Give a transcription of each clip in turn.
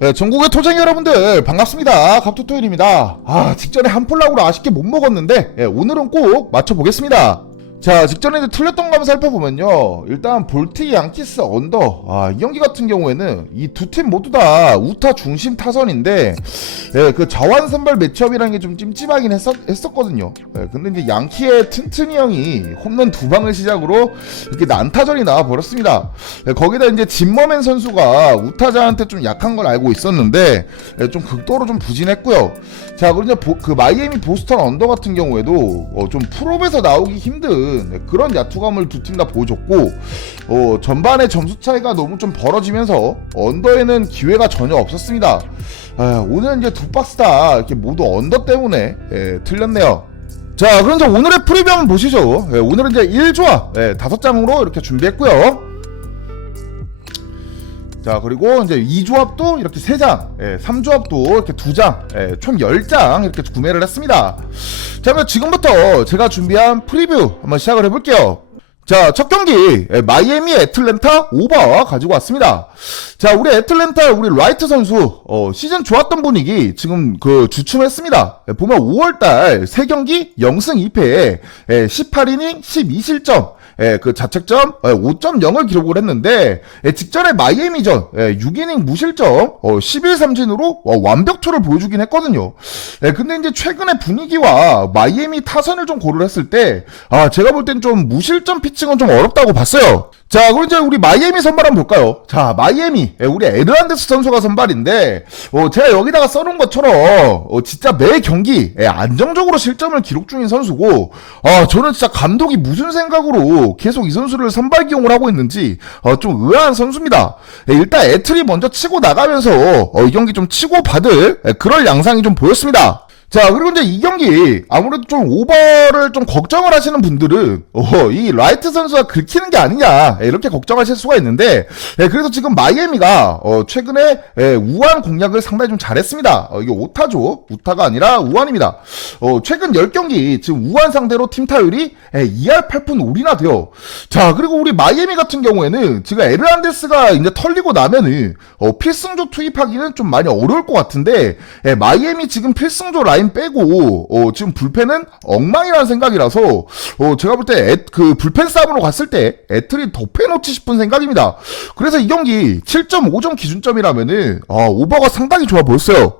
네, 전국의 토쟁이 여러분들 반갑습니다. 갑투토일입니다. 아 직전에 한폴락으로 아쉽게 못 먹었는데 예, 오늘은 꼭 맞춰보겠습니다. 자 직전에 이제 틀렸던 거 한번 살펴보면요. 일단 볼티 양키스 언더 아, 이 경기 같은 경우에는 이 두 팀 모두 다 우타 중심 타선인데 예, 그 자완 선발 매치업이라는 게 좀 찜찜하긴 했었, 했었거든요. 예, 근데 이제 양키의 튼튼이 형이 홈런 두 방을 시작으로 이렇게 난타전이 나와 버렸습니다. 예, 거기다 이제 진머맨 선수가 우타자한테 좀 약한 걸 알고 있었는데 예, 좀 극도로 좀 부진했고요. 자 그리고 이제 보- 그 마이애미 보스턴 언더 같은 경우에도 어, 좀 프롭에서 나오기 힘든 예, 그런 야투감을 두 팀 다 보여줬고 어, 전반에 점수 차이가 너무 좀 벌어지면서 언더에는 기회가 전혀 없었습니다. 아, 오늘 이제 두 박스 다 이렇게 모두 언더 때문에 예, 틀렸네요. 자, 그럼 이제 오늘의 프리뷰 한번 보시죠. 예, 오늘은 이제 1조합 예, 다섯 장으로 이렇게 준비했고요. 자, 그리고 이제 2조합도 이렇게 3장, 예, 3조합도 이렇게 2장, 예, 총 10장 이렇게 구매를 했습니다. 자, 그럼 지금부터 제가 준비한 프리뷰 한번 시작을 해볼게요. 자, 첫 경기, 예, 마이애미 애틀랜타 오버 가지고 왔습니다. 자, 우리 애틀랜타, 우리 라이트 선수, 어, 시즌 좋았던 분위기 지금 그 주춤했습니다. 예, 보면 5월달 3경기 0승 2패에 18이닝 12실점, 예, 그 자책점 5.0을 기록을 했는데 예, 직전에 마이애미전 예, 6이닝 무실점 어, 11삼진으로 어, 완벽투를 보여주긴 했거든요. 예, 근데 이제 최근의 분위기와 마이애미 타선을 좀 고려를 했을 때 아, 제가 볼 땐 좀 무실점 피칭은 좀 어렵다고 봤어요. 자, 그럼 이제 우리 마이애미 선발 한번 볼까요? 자, 마이애미 예, 우리 에르난데스 선수가 선발인데 어, 제가 여기다가 써놓은 것처럼 어, 진짜 매 경기 예, 안정적으로 실점을 기록 중인 선수고 아, 저는 진짜 감독이 무슨 생각으로 계속 이 선수를 선발 기용을 하고 있는지 어, 좀 의아한 선수입니다. 예, 일단 애틀이 먼저 치고 나가면서 어, 이 경기 좀 치고 받을 예, 그럴 양상이 좀 보였습니다. 자, 그리고 이제 이 경기, 아무래도 좀 오버를 좀 걱정을 하시는 분들은, 어, 이 라이트 선수가 긁히는 게 아니냐, 예, 이렇게 걱정하실 수가 있는데, 예, 그래서 지금 마이애미가, 어, 최근에, 예, 우한 공략을 상당히 좀 잘했습니다. 어, 이게 오타죠. 우타가 아니라 우한입니다. 어, 최근 10경기, 지금 우한 상대로 팀 타율이, 예, 2할 8푼 5리나 돼요. 자, 그리고 우리 마이애미 같은 경우에는, 지금 에르난데스가 이제 털리고 나면은, 어, 필승조 투입하기는 좀 많이 어려울 것 같은데, 예, 마이애미 지금 필승조 라인 빼고 어, 지금 불펜은 엉망이라는 생각이라서 어, 제가 볼 때 그 불펜 싸움으로 갔을 때 애틀이 더 빼놓지 싶은 생각입니다. 그래서 이 경기 7.5점 기준점이라면은 어, 오버가 상당히 좋아 보였어요.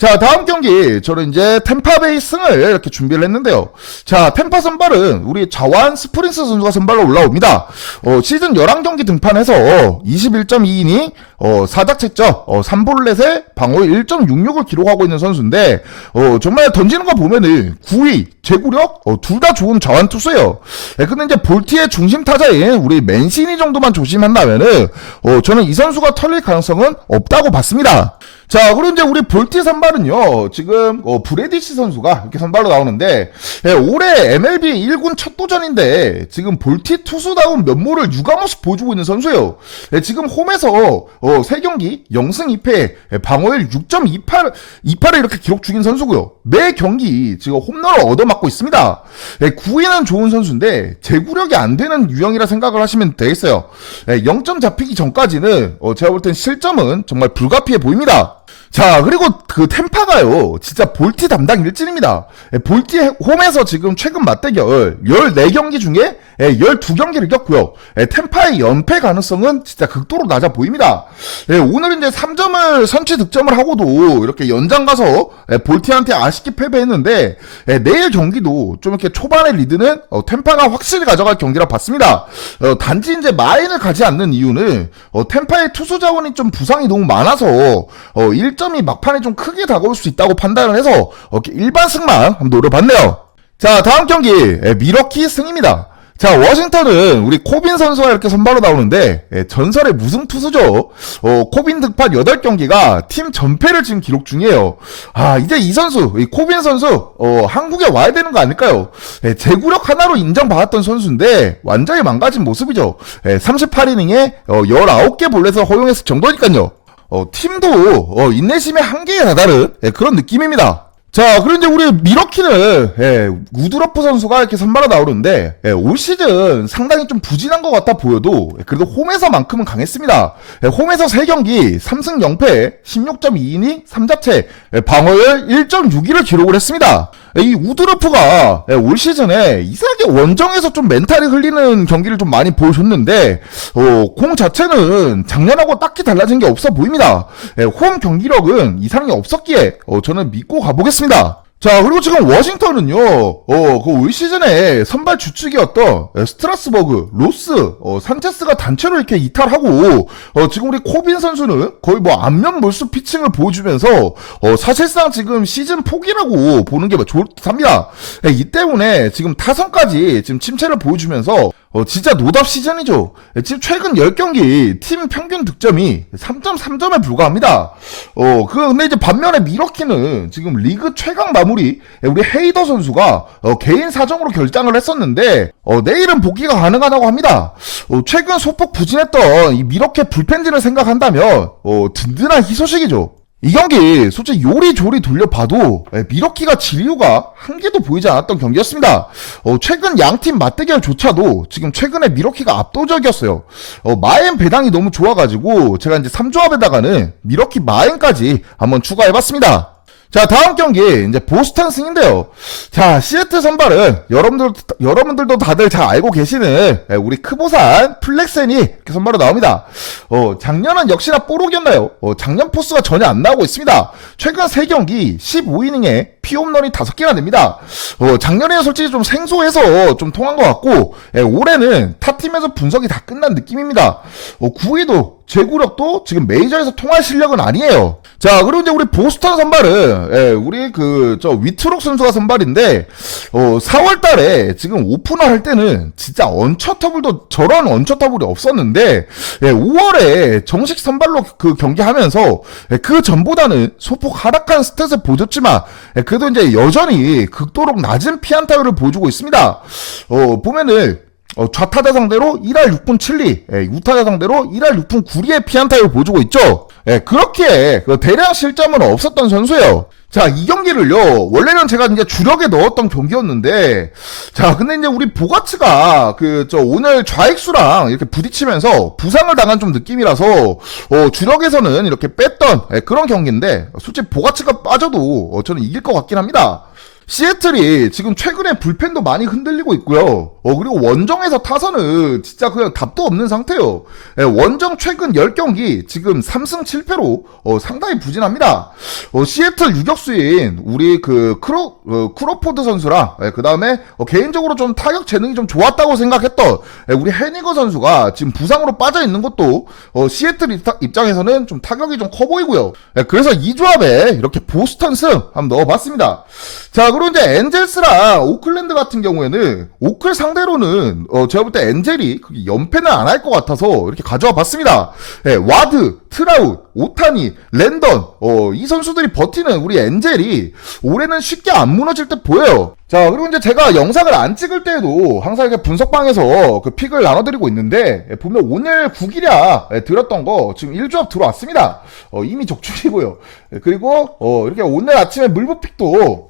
자, 다음 경기, 저는 이제 템파베이 승을 이렇게 준비를 했는데요. 자, 템파 선발은 우리 자완 스프린스 선수가 선발로 올라옵니다. 어, 시즌 11경기 등판해서 21.2이닝, 어, 4자책점, 어, 3볼넷에 방어 1.66을 기록하고 있는 선수인데, 어, 정말 던지는 거 보면은 9위, 제구력, 어, 둘 다 좋은 자완 투수예요. 예, 근데 이제 볼티의 중심 타자인 우리 맨시니 정도만 조심한다면은, 어, 저는 이 선수가 털릴 가능성은 없다고 봤습니다. 자, 그리고 이제 우리 볼티 선발은요, 지금, 어, 브레디시 선수가 이렇게 선발로 나오는데, 예, 올해 MLB 1군 첫 도전인데, 지금 볼티 투수다운 면모를 유감없이 보여주고 있는 선수예요. 예, 지금 홈에서, 어, 3경기 0승 2패, 예, 방어율 6.28, 28을 이렇게 기록 중인 선수고요. 매 경기 지금 홈런을 얻어맞고 있습니다. 예, 9위는 좋은 선수인데, 제구력이 안 되는 유형이라 생각을 하시면 되겠어요. 예, 0점 잡히기 전까지는, 어, 제가 볼 땐 실점은 정말 불가피해 보입니다. 자, 그리고 그 템파가요, 진짜 볼티 담당 일진입니다. 예, 볼티 홈에서 지금 최근 맞대결 14경기 중에 예, 12경기를 이겼고요. 예, 템파의 연패 가능성은 진짜 극도로 낮아 보입니다. 예, 오늘 이제 3점을 선취 득점을 하고도 이렇게 연장 가서 예, 볼티한테 아쉽게 패배했는데 예, 내일 경기도 좀 이렇게 초반의 리드는 어, 템파가 확실히 가져갈 경기라 봤습니다. 어, 단지 이제 마인을 가지 않는 이유는 어, 템파의 투수 자원이 좀 부상이 너무 많아서 어, 1점이 막판에 좀 크게 다가올 수 있다고 판단을 해서 일반 승만 한번 노려봤네요. 자 다음 경기 예, 미러키 승입니다. 자, 워싱턴은 우리 코빈 선수가 이렇게 선발로 나오는데, 예, 전설의 무승 투수죠. 어, 코빈 득판 8경기가 팀 전패를 지금 기록 중이에요. 아, 이제 이 선수, 이 코빈 선수, 어, 한국에 와야 되는 거 아닐까요? 예, 제구력 하나로 인정받았던 선수인데, 완전히 망가진 모습이죠. 예, 38이닝에, 어, 19개 볼넷을 허용했을 정도니까요. 어, 팀도, 어, 인내심의 한계에 다다른, 예, 그런 느낌입니다. 자, 그리고 이제 우리 미러키는 예, 우드러프 선수가 이렇게 선발로 나오는데 예, 올 시즌 상당히 좀 부진한 것 같아 보여도 예, 그래도 홈에서만큼은 강했습니다. 예, 홈에서 3경기 3승 0패 16.2이닝 3자체 예, 방어율 1.62를 기록을 했습니다. 예, 이 우드러프가 예, 올 시즌에 이상하게 원정에서 좀 멘탈이 흘리는 경기를 좀 많이 보여줬는데 어, 공 자체는 작년하고 딱히 달라진 게 없어 보입니다. 예, 홈 경기력은 이상이 없었기에 어, 저는 믿고 가보겠습니다. 자, 그리고 지금 워싱턴은요, 어, 그올 시즌에 선발 주축이었던 예, 스트라스버그, 로스, 어, 산체스가 단체로 이렇게 이탈하고, 어, 지금 우리 코빈 선수는 거의 뭐 안면 몰수 피칭을 보여주면서, 어, 사실상 지금 시즌 포기라고 보는 게 좋답니다. 예, 이 때문에 지금 타선까지 지금 침체를 보여주면서, 어, 진짜 노답 시즌이죠. 예, 지금 최근 10경기 팀 평균 득점이 3.3점에 불과합니다. 어, 그, 근데 이제 반면에 미러키는 지금 리그 최강 마무리, 예, 우리 헤이더 선수가, 어, 개인 사정으로 결장을 했었는데, 어, 내일은 복귀가 가능하다고 합니다. 어, 최근 소폭 부진했던 이 미러키 불펜진을 생각한다면, 어, 든든한 희소식이죠. 이 경기 솔직히 요리조리 돌려봐도 예, 미러키가 질 이유가 한 개도 보이지 않았던 경기였습니다. 어, 최근 양팀 맞대결조차도 지금 최근에 미러키가 압도적이었어요. 어, 마엔 배당이 너무 좋아가지고 제가 이제 3조합에다가는 미러키 마엔까지 한번 추가해봤습니다. 자, 다음 경기, 이제 보스턴 승인데요. 자, 시애틀 선발은 여러분들, 여러분들도 다들 잘 알고 계시는 예, 우리 크보산 플렉센이 선발로 나옵니다. 어, 작년은 역시나 뽀록이었나요? 어, 작년 포스가 전혀 안 나오고 있습니다. 최근 3경기 15이닝에 피홈런이 5개나 됩니다. 어, 작년에는 솔직히 좀 생소해서 좀 통한 것 같고, 예, 올해는 타 팀에서 분석이 다 끝난 느낌입니다. 어, 9위도 제구력도 지금 메이저에서 통할 실력은 아니에요. 자, 그리고 이제 우리 보스턴 선발은, 예, 우리 그, 저, 위트록 선수가 선발인데, 어, 4월 달에 지금 오픈을 할 때는 진짜 언처터블도 저런 언처터블이 없었는데, 예, 5월에 정식 선발로 그 경기하면서, 예, 그 전보다는 소폭 하락한 스탯을 보여줬지만, 예, 그래도 이제 여전히 극도로 낮은 피안타율을 보여주고 있습니다. 어, 보면은, 어, 좌타자 상대로 1할 6분 7리, 예, 우타자 상대로 1할 6분 9리의 피안타율 보여주고 있죠. 예, 그렇게 그 대량 실점은 없었던 선수예요. 자, 이 경기를요, 원래는 제가 이제 주력에 넣었던 경기였는데, 자, 근데 이제 우리 보가츠가 그, 저, 오늘 좌익수랑 이렇게 부딪히면서 부상을 당한 좀 느낌이라서, 어, 주력에서는 이렇게 뺐던 예, 그런 경기인데, 솔직히 보가츠가 빠져도 어, 저는 이길 것 같긴 합니다. 시애틀이 지금 최근에 불펜도 많이 흔들리고 있고요. 어, 그리고 원정에서 타선은 진짜 그냥 답도 없는 상태요. 예, 원정 최근 10경기 지금 3승 7패로 어, 상당히 부진합니다. 어, 시애틀 유격수인 우리 그 크로, 어, 크로포드 선수랑 예, 그 다음에 개인적으로 좀 타격 재능이 좀 좋았다고 생각했던 예, 우리 해니거 선수가 지금 부상으로 빠져 있는 것도 어, 시애틀 입- 입장에서는 좀 타격이 좀 커 보이고요. 예, 그래서 이 조합에 이렇게 보스턴 승 한번 넣어봤습니다. 자, 그 리고 이제 엔젤스랑 오클랜드 같은 경우에는 오클 상대로는 어, 제가 볼 때 엔젤이 연패는 안 할 것 같아서 이렇게 가져와 봤습니다. 예, 와드, 트라웃, 오타니, 랜던, 어, 이 선수들이 버티는 우리 엔젤이 올해는 쉽게 안 무너질 듯 보여요. 자, 그리고 이제 제가 영상을 안 찍을 때에도 항상 이렇게 분석방에서 그 픽을 나눠드리고 있는데, 예, 보면 오늘 9기랴 예, 들었던 거 지금 1조합 들어왔습니다. 어, 이미 적중이고요. 예, 그리고, 어, 이렇게 오늘 아침에 물부픽도 예,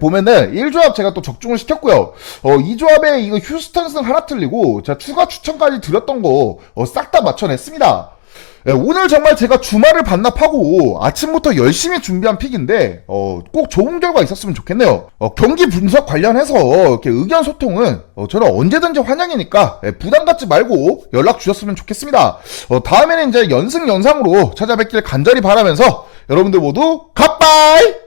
보면은 1조합 제가 또 적중을 시켰고요. 어, 2조합에 이거 휴스턴승 하나 틀리고 제가 추가 추천까지 드렸던 거 어, 싹다 맞춰냈습니다. 예, 오늘 정말 제가 주말을 반납하고 아침부터 열심히 준비한 픽인데 어, 꼭 좋은 결과 있었으면 좋겠네요. 어, 경기 분석 관련해서 이렇게 의견 소통은 어, 저는 언제든지 환영이니까 예, 부담 갖지 말고 연락 주셨으면 좋겠습니다. 어, 다음에는 이제 연승 영상으로 찾아뵙길 간절히 바라면서 여러분들 모두 갓바이!